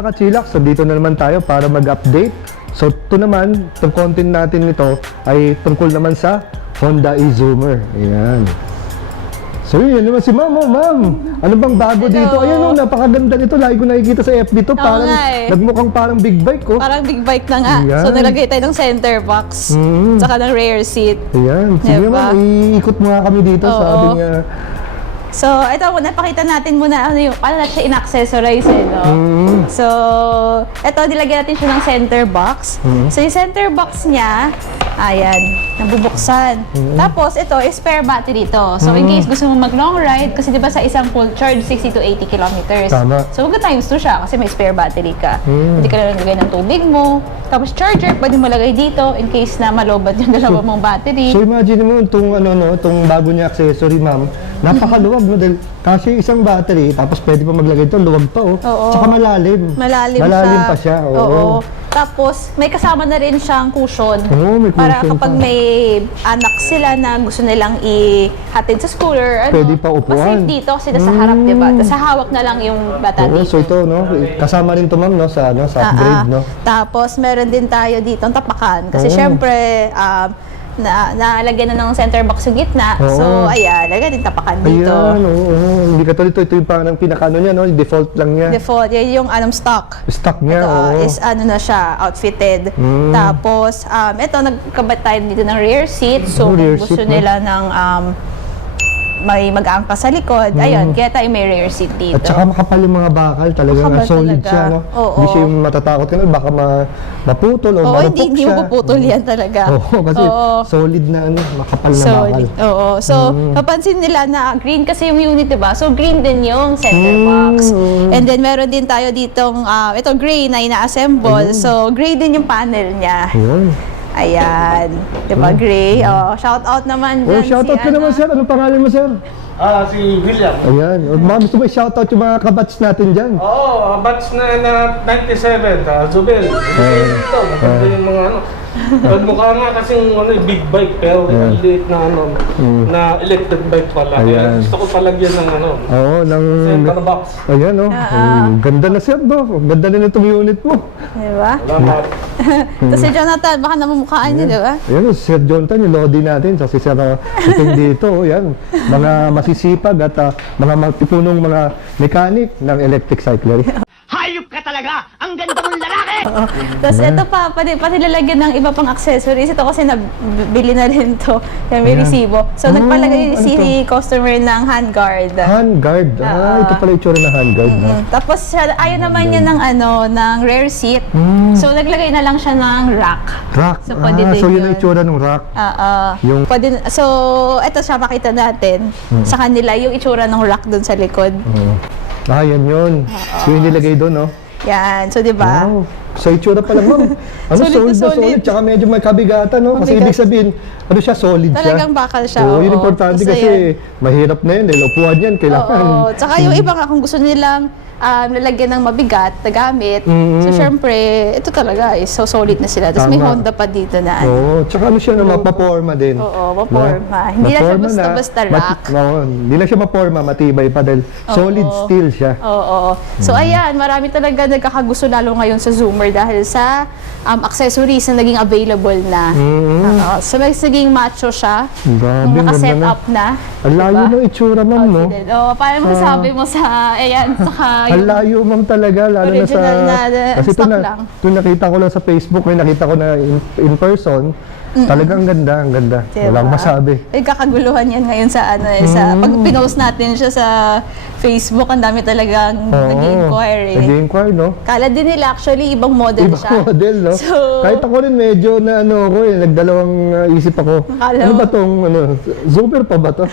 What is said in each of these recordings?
mga ka-chillax, so dito na naman tayo para mag-update. So ito naman, itong content natin nito ay tungkol naman sa Honda e-Zoomer. Ayan. So yun naman si Ma'am, Ma'am. Ano bang bago dito? Ayan napakaganda nito. Lagi ko nakikita sa FB to. Parang nagmukhang parang big bike ko. Parang big bike na nga. Ayan. So nilagay tayo ng center box. Tsaka ng rear seat. Ayan. Sige Ma'am, iikot mo nga kami dito. Sabi niya. So, ito muna, pakita natin muna paano natin siya in-accessorize no? So, ito, nilagyan natin siya ng center box. So, yung center box niya, ayan, nabubuksan. Tapos, ito, spare battery to. So, in case gusto mo mag-long ride, kasi diba sa isang full charge, 60 to 80 kilometers. Tama. So, mag-times 2 siya kasi may spare battery ka. Hindi ka na nalagay ng tubig mo. Tapos, charger, pwede mo lagay dito in case na malobat yung dalawa mong battery. So, imagine mo itong bago niya accessory, Ma'am. Napakaluwag no dahil kasi isang battery tapos pwede pa maglagay ito, luwag pa Tsaka malalim. Malalim pa siya. Oo. Tapos may kasama na rin siyang cushion. Oo, may cushion para kapag pa. may anak sila na gusto nilang ihatid sa school or pwede pa upuan. Mas safe dito kasi nasa harap, diba? Sa hawak na lang yung bata dito. So ito kasama rin to Ma'am sa upgrade Tapos meron din tayo dito ang tapakan kasi syempre nalagyan na ng center box sa gitna. So, ayan, lagyan din tapakan dito. Ayan, hindi ka ito yung parang pinakano niya, default lang niya. Default, yan yung stock. Stock niya, Ito, is na siya, outfitted. Tapos, ito, nagkabat tayo dito ng rear seat. So, kung gusto nila ng may mag-aangkas sa likod, ayun, kaya tayo may rear seat dito. At saka makapal yung mga bakal, talagang solid siya, no? Hindi siya yung matatakot ka na, baka maputol o marupok siya. Hindi mo puputol yan talaga. Kasi solid na, makapal na bakal. So, papansin nila na green kasi yung unit, diba? So, green din yung center box. And then, meron din tayo ditong, ito gray na ina-assemble. So, gray din yung panel niya. Ayan. Diba, Gray? Shout out naman dyan. Shout out ka naman, sir. Ano pangalan mo, sir? Si William. Ayan. Ma'am, gusto mo i-shout out yung mga kabats natin dyan? Batch na 97, Zubel. Ito, maganda yung mga Mukha nga kasing big bike pero liit na na electric bike pala. Kaya gusto ko palagyan ng ng center box. Ayan ganda na sir Ganda na itong unit mo. Diba? Salamat. Tapos si Jonathan, baka namumukhaan niya, diba? Ayan, si Sir Jonathan, yung lodi natin. Kasi Sir itong dito, yan. Mga masisipag at mga matipunong mga mechanic ng electric cycler. Hayop ka talaga! Ang ganda mong lalaki! Tapos ito pa, pati lalagyan ng iba pang accessories. Ito kasi nabili na rin to. Yan, may resibo. So, nagpalagay si customer ng handguard. Handguard? Ito pala yung tsura ng handguard. Tapos, ayaw naman niya ng rear seat. So, naglagay na lang siya ng rack. Rack? So, pwede din so yun ang itsura ng rack? So, ito siya, makita natin sa kanila, yung itsura ng rack dun sa likod. Yan yun. So, yung nilagay doon, no? Yan. So, di ba? Wow. So, itsura pa lang, Ma'am. Solid na solid. Tsaka medyo may kabigatan, no? Kasi ibig sabihin, siya, solid siya. Talagang bakal siya. Yun importante kasi mahirap na yun. Dahil upuan yan, kailangan. Tsaka yung iba nga, kung gusto nilang lalagyan ng mabigat na gamit, so syempre, ito talaga so solid na sila. Tapos may Honda pa dito na tsaka siya na mapaporma din. maporma. Hindi na siya basta-basta rack. Hindi na siya maporma, matibay pa dahil solid steel siya. So ayan, marami talaga nagkakagusto lalo ngayon sa Zoomer dahil sa accessories na naging available na. So naging macho siya. Grabe, naka-set up na. Ang layo ng itsura, Ma'am, no? Paano masasabi mo sa, saka ang layo, Ma'am, talaga, lalo na sa... Kasi ito nakita ko lang sa Facebook, may nakita ko na in person, talagang ganda, ang ganda. Diba? Walang masabi. Kakaguluhan yan ngayon sa pag pinost natin siya sa Facebook, ang dami talagang nag-inquire. Nag-inquire, no? Kala din nila actually ibang model siya. Ibang model, no? So, kahit ako rin medyo na nagdalawang isip ako. Ano ba tong, Zoomer pa ba to?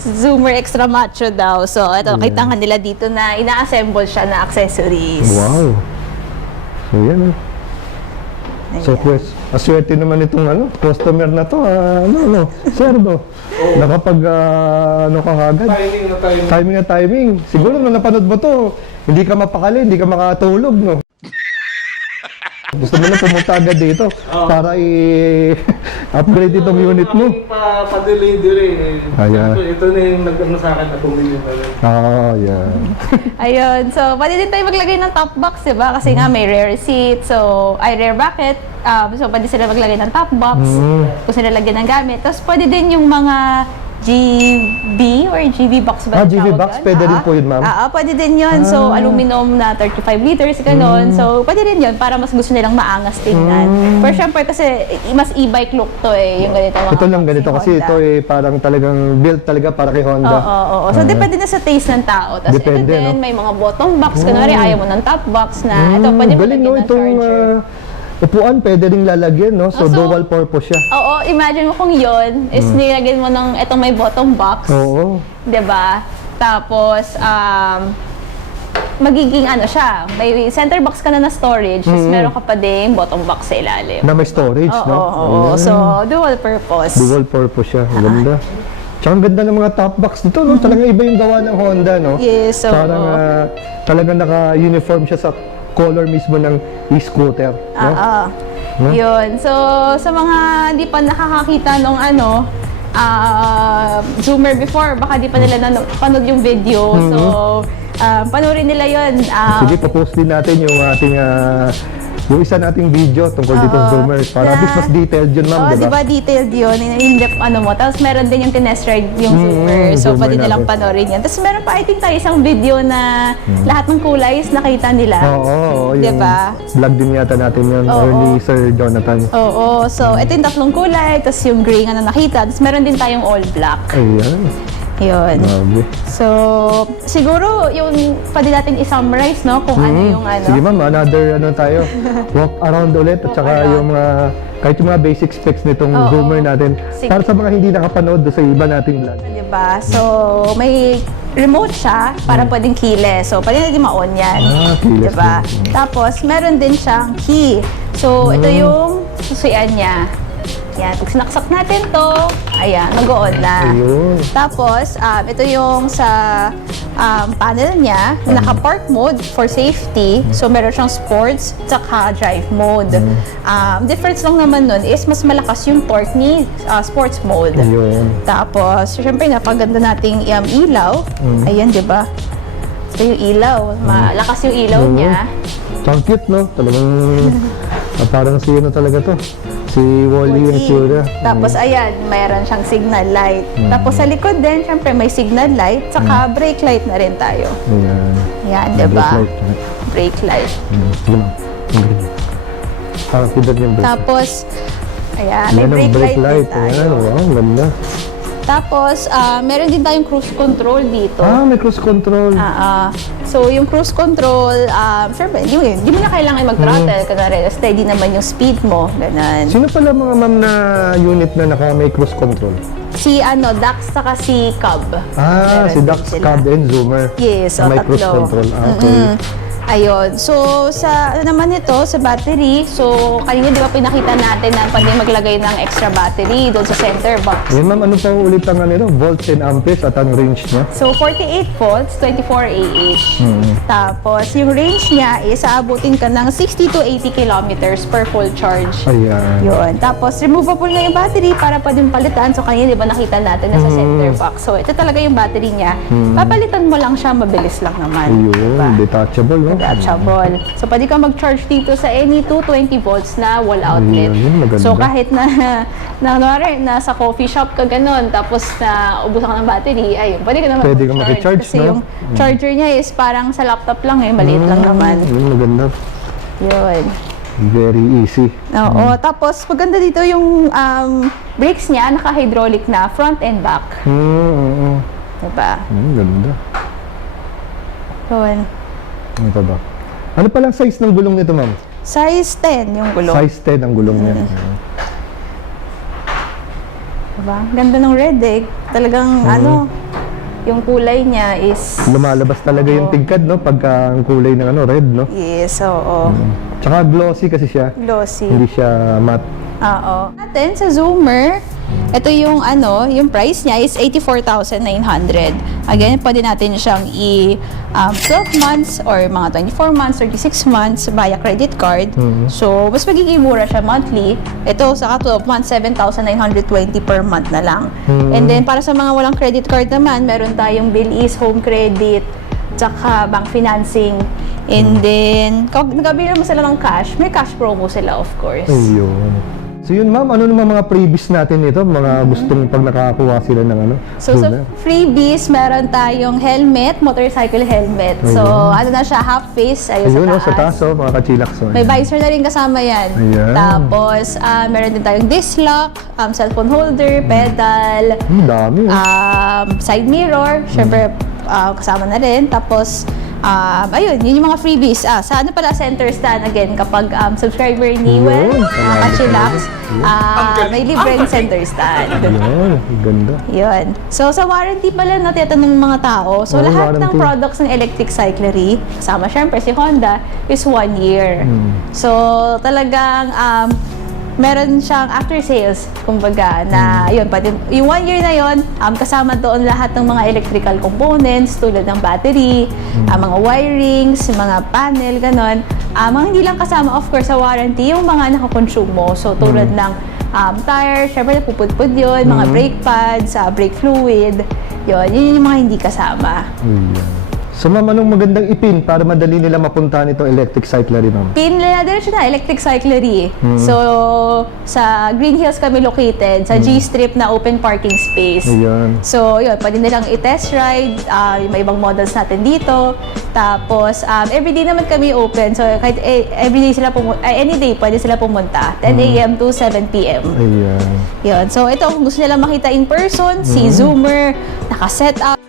Zoomer Extra Macho daw. So, ito, kita nga nila dito na ina-assemble siya na accessories. Wow. So, yan, So, aswerte naman itong customer na to. Sir, nakapag, ka agad? Timing. Siguro nung napanood mo to, hindi ka mapakali, hindi ka makatulog, no? Gusto mo na pumunta agad dito para i-upgrade itong unit mo. Pa-delay. Ayan. Ito na yung nag-ano sa akin na bumili na rin. Yan. Ayun. So, pwede din tayo maglagay ng top box, di ba? Kasi nga may rear seat, rear bracket. So, pwede sila maglagay ng top box kung sila lagyan ng gamit. Tapos, pwede din yung mga GB or GB box ba? GB tawag box, yun? pwede rin po yun, ma'am. Pwede din yun. So, aluminum na 35 liters, ganun. So, pwede rin yun para mas gusto nilang maangas tingnan. Pero syempre, kasi mas e-bike look to yung ganito. Ito lang ganito kasi ito parang talagang built talaga para kay Honda. Oo. So, depende na sa taste ng tao. Tapos ito Depende, din, no? may mga bottom box. Kunwari, ayaw mo ng top box na ito, pwede mo Galing, lagyan no? ng Itong charger. upuan, pwede ring lalagyan, no? So, So, dual purpose siya. Oo, imagine mo kung yun is nilagyan mo ng itong may bottom box. Oo. 'Di ba? Tapos, magiging ano siya, may center box ka na storage, tapos meron ka pa din bottom box sa ilalim. Na may storage, no? Oo. Ayan. So, dual purpose. Dual purpose siya. Ang ganda. Tsaka ang ganda ng mga top box nito, no? Talagang iba yung gawa ng Honda, no? Yes, so, Parang talagang naka-uniform siya sa color mismo ng e-scooter, no? No? Yun. So, sa mga hindi pa nakakakita nung Zoomer before, baka di pa nila napanood yung video. So, panoorin nila yun. Sige, post din natin yung ating yung isa nating video tungkol dito sa Zoomer. Para at least mas detailed yun, ma'am, di di ba? ba detailed yun, in-depth mo. Tapos meron din yung tinest ride yung Zoomer. So, Zoomer pwede nilang natin. panoorin yan. Tapos meron pa, I think, tayo isang video na lahat ng kulay is nakita nila. Oo, Di yung ba? vlog din yata natin yun, or ni Sir Jonathan. Oo. So, ito yung tatlong kulay. Tapos yung gray nga na nakita. Tapos meron din tayong all black. Ayan, Yun. grabe. So, siguro yung pwede natin i-summarize, no? Kung ano yung Sige ma'am, another tayo, walk around ulit at saka around. yung mga, kahit yung mga basic specs nitong Zoomer natin. Sige. Para sa mga hindi nakapanood sa iba nating vlog. Diba? So, may remote siya para pwedeng keyless. So, pwede natin ma-on yan. Keyless Diba? din. Tapos, meron din siyang key. So, ito yung susuyan niya. Yan. Pag sinaksak natin to, ayan, mag-on na. Ayun. Tapos, ito yung sa panel niya, naka-park mode for safety. So, meron siyang sports, tsaka drive mode. Difference lang naman nun is mas malakas yung torque ni sports mode. Ayun. Tapos, syempre, napaganda nating ilaw. Ayan, di ba? Ito yung ilaw. Malakas yung ilaw niya. Ang cute, no? Talagang, parang si ano talaga to. Si Wall-E yung tsura. Tapos, ayan, mayroon siyang signal light. Tapos, sa likod din, syempre, may signal light. Saka, brake light na rin tayo. Ayan. Yan, di ba? Brake light. Brake light. Sige ma'am. Ang ganda. Parang pindot yung brake. Tapos, ayan, may Ayan ang brake light din Ayan, tayo. wow, ang ganda. Tapos, meron din tayong cruise control dito. May cruise control. So, yung cruise control, syempre, hindi mo na kailangan mag-throttle. Kunwari, steady naman yung speed mo. Ganun. Sino pala mga ma'am na unit na may cruise control? Si Dax saka si Cub. Meron Si din Dax, sila. Cub, and Zoomer. Yes, so May cruise tatlo. control. Okay. Ayun. So, sa naman ito, sa battery, so, kanina di ba pinakita natin na pwede maglagay ng extra battery doon sa center box. Yan ma'am, ano pa ulit ang volts and amperes at ang range niya? So, 48 volts, 24 AH. Tapos, yung range niya is aabutin ka ng 60 to 80 kilometers per full charge. Ayan. Yun. Tapos, removable na yung battery para pwedeng palitan. So, kanina, di ba nakita natin na sa center box. So, ito talaga yung battery niya. Papalitan mo lang siya, mabilis lang naman. Ayun, detachable, no? Detachable. So, pwede ka mag-charge dito sa any 220 volts na wall outlet. Ayun, maganda. So, kahit kunwari, nasa coffee shop ka ganun, tapos na ubusan ka ng battery, ayun, pwede ka naman Pwede ka mag-charge. maki-charge, Kasi no? yung charger niya is parang sa laptop lang maliit lang naman. Ayun, maganda. Yun. Very easy. Oo. Tapos, maganda dito yung brakes niya, naka-hydraulic na, front and back. Diba? Ganda. Yun. Ano pa ba? Ano palang size ng gulong nito, ma'am? Size 10 yung gulong. Size 10 ang gulong niya. Diba? Ganda ng red Talagang yung kulay niya is... Lumalabas talaga yung tingkad, no? Pagka ang kulay ng red, no? Yes, oo. Tsaka glossy kasi siya. Glossy. Hindi siya matte. Oo. Natin sa Zoomer, ito yung yung price niya is 84,900. Again, pwede natin siyang 12 months or mga 24 months, 36 months via credit card. So, mas magiging mura siya monthly. Ito sa 12 months, 7,920 per month na lang. And then, para sa mga walang credit card naman, meron tayong Bilis, Home Credit, tsaka bank financing. And then, kung nagabili mo sila ng cash, may cash promo sila, of course. Ayun. So yun ma'am, ano naman mga freebies natin nito? Mga gustong pag nakakakuha sila ng So, sa freebies, meron tayong helmet, motorcycle helmet. So, na siya, half face, ayun Ayun, sa taas. sa taas, mga kachilaks. May visor na rin kasama yan. Ayan. Tapos, meron din tayong disc lock, cellphone holder, pedal, Dami. side mirror, syempre kasama na rin. Tapos, ayun, yun yung mga freebies. Sa center stand again, kapag subscriber ni Well, Kachilax, may libreng center stand. Ayun, ganda. Yun. So, sa warranty pala na tinatanong ng mga tao, so Oh, lahat ng warranty. products ng electric cyclery, kasama syempre si Honda, is 1 year. So, talagang meron siyang after sales, kumbaga, na yun, pati, yung 1 year na yun, kasama doon lahat ng mga electrical components, tulad ng battery, mga wirings, mga panel, ganon. Mga hindi lang kasama, of course, sa warranty, yung mga nakakonsume mo. So, tulad ng tire, syempre napupudpud yun, mga brake pads, brake fluid, yun yung mga hindi kasama. Ayan. So ma'am, anong magandang ipin para madali nila mapuntahan itong electric cyclery ma'am? Pin nila diretso na electric cyclery. So sa Green Hills kami located, sa G-Strip na open parking space. Ayan. So yun, pwede nilang i-test ride, yung may ibang models natin dito. Tapos everyday naman kami open. So kahit everyday sila any day pwede sila pumunta. 10 a.m. to 7 p.m. Ayan. Yun. So ito, kung gusto nila makita in person, si Zoomer, naka-set up.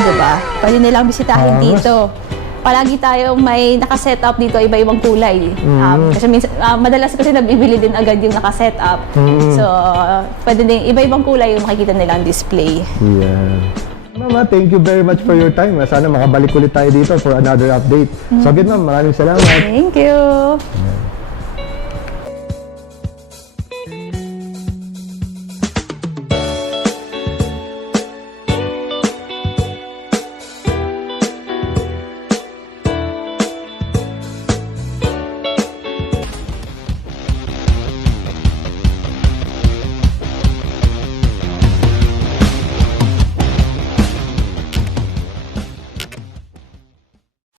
Diba? Pwede nilang bisitahin dito. Palagi tayong may naka-set up dito, iba-ibang kulay. Kasi minsan, madalas kasi nabibili din agad yung naka-set up. So, pwede din, iba-ibang kulay yung makikita nilang display. Ayan. Mama, thank you very much for your time. Sana makabalik ulit tayo dito for another update. So again ma'am, maraming salamat. Thank you!